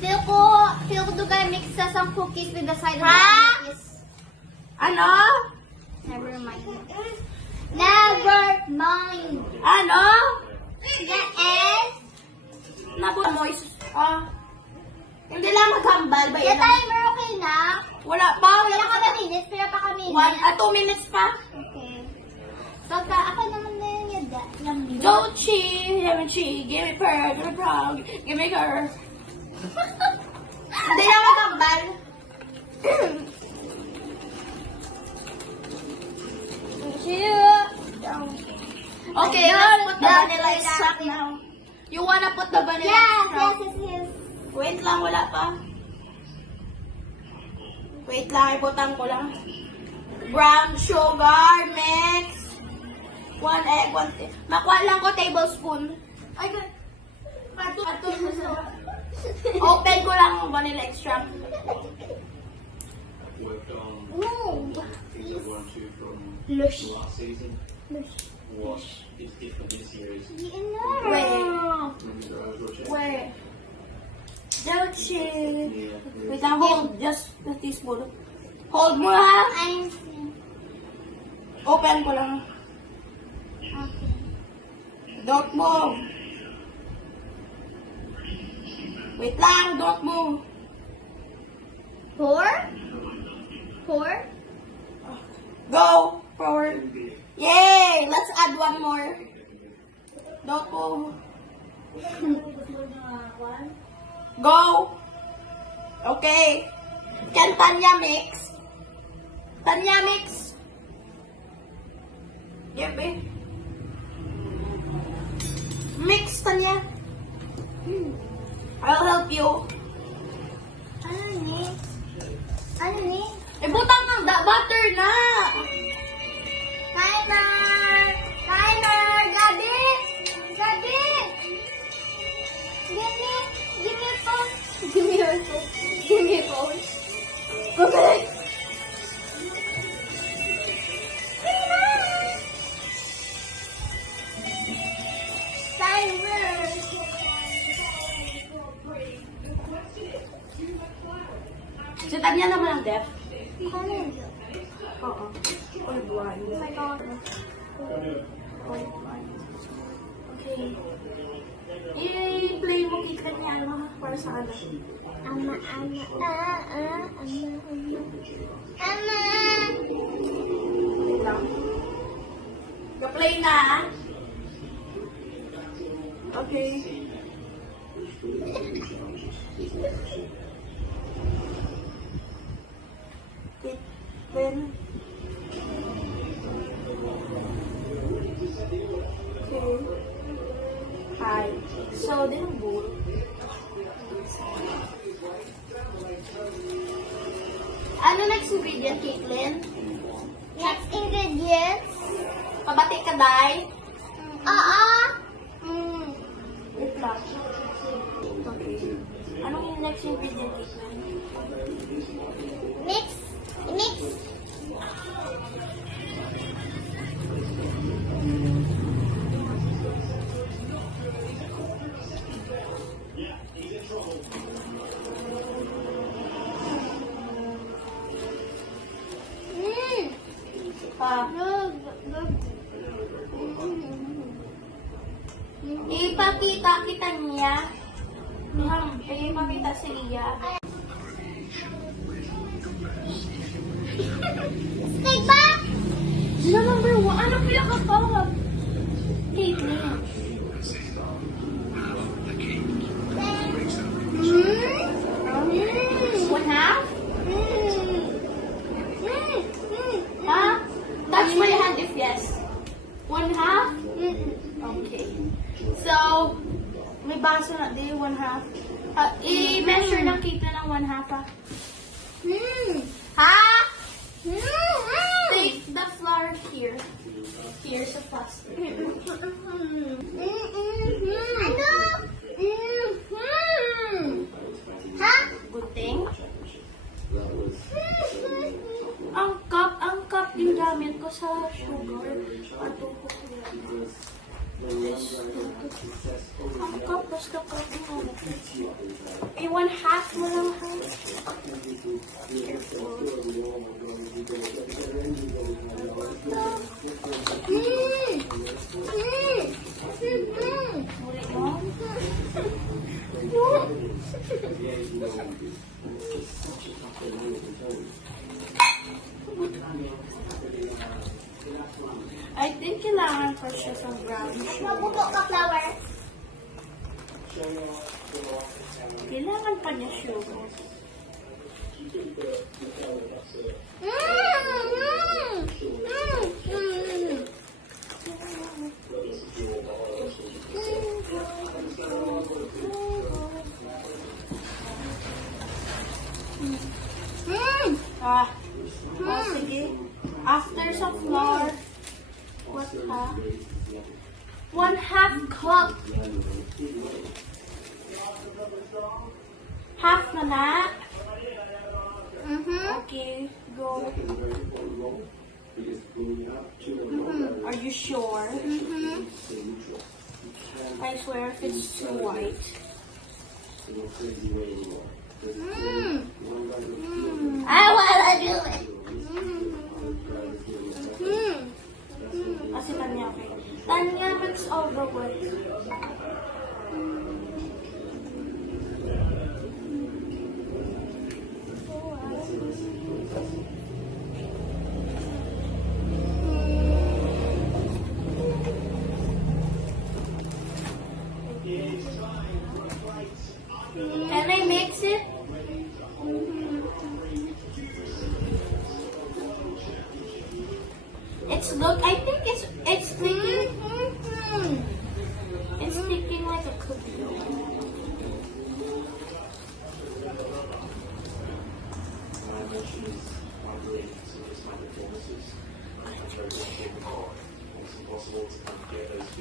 Feel ko dugay mix sa some cookies with the side of cookies. Ano? Never mind. Never mind. Ano? Yes. Moist. Hindi lang maghambal ba Kaya yun? timer okay na? Wala pa. Wala ka ba minutes? Pila pa ka minutes? 2 minutes pa. Okay. So, ako naman na yun yung Don't cheat. Give me pearl. Give me pearl. Give me her. Hindi lang maghambal. Okay, let's put the vanilla extract now. You wanna put the vanilla extract? Yes. Wait lang, wala pa. Wait lang, ibutang ko lang. Brown sugar mix. 1 egg, 1 tea. Makuha lang ko tablespoon. Ay, open ko lang ang vanilla extract. No. Lush. Lush. Wash is different this year. Wait. Don't cheat. Wait lang, hold. Just a teaspoon. Hold mo ha. I'm Open ko lang. okay. Don't move. Wait lang, don't move. Pour? Go forward. Yay! Let's add one more. Don't move. Go. Okay. Can Tanya mix? Tanya mix. Give me. Mix, Tanya. I'll help you. Ano ni? Ibutang ng butter na. Timer! Gabi! Give me phone. Give me your phone. Give me phone. Okay. Timer! Si Tanya naman ang deaf. Ano yun? Oo. All blind. Oh my God. All blind. Okay. I-play mo kay Tanya, ano, para sa ano. Ama. Wait lang. Ka-play na, ha? Okay. Then, okay. Hi. So, din ang bowl. Ano next ingredient, Caitlin? Next ingredients. Pabati ka, Day? Wait lang. Okay. Anong yung next ingredient, Caitlin? Mix. Ipakita kita niya. Ipakita si Iya. Steak ba? Number 1. Anong pinaka-top? Caitlin. One half? Huh? Touch my hand if yes. 1 half? Okay. So, may baso na di, 1 half. I-measure ng Caitlin ng 1 half, ha? Ha? Take the flour here. Here's a plastic. Ano? Ha? Good thing. Ang cup yung gamit ko sa sugar. Ato ko this. Ang cup, basta cup yung gamit ko. one half mo lang, ha? Careful. Ulit mo. I think kailangan pa siya sa brown sugar. Mabuto ka, flower. Kailangan pa niya sugar. Ah, sige. After sa flour, what half? 1/2 cup. Half na na. Okay, go. Are you sure? I swear if it's too white. I wanna do it. Kasi Tanya, okay. Tanya, mix all the way. Can I mix it? I think it's sticking. It's sticking like a cookie.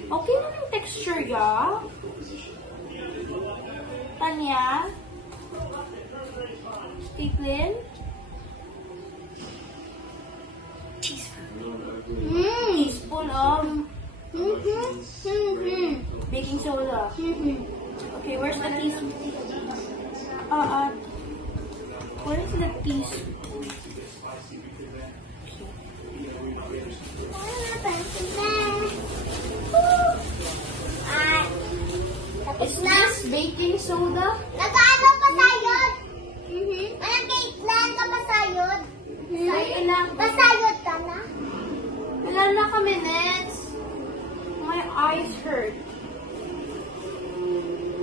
Okay na yung texture ya. Tanya. Stiglin. Teaspoon of baking soda. Okay, where's the teaspoon? Where's the teaspoon? Is this baking soda? Nag-ano pa sayod? Anong caitlin ka pasayod? Pasayod ka na? Ilan na ka minutes? My eyes hurt.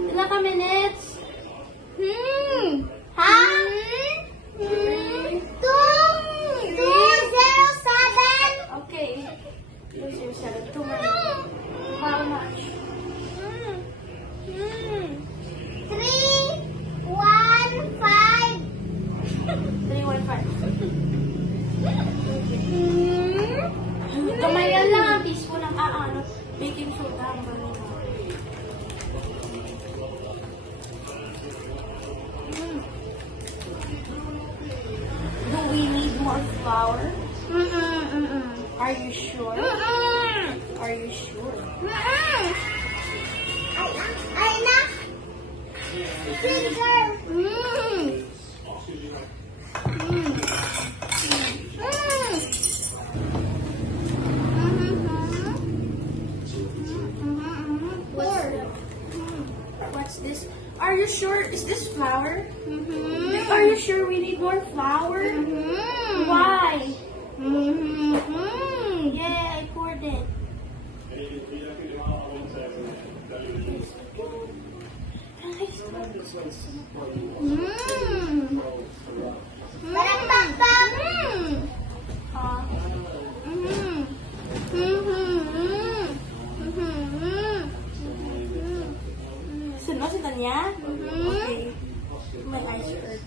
Ilan ka minutes? Ha? 207. Okay. 207. 2 minutes. How much? 315. Kamayan lang ang teaspoon ng baking soda ang balong. Do we need more flour? Are you sure? Are you sure? Ay na. Finger. What's this? Are you sure? Is this flour? Are you sure we need more flour? Why? Yeah, I poured it. Parang bakbak. Sunod si Tanya? Okay. My eyes hurt.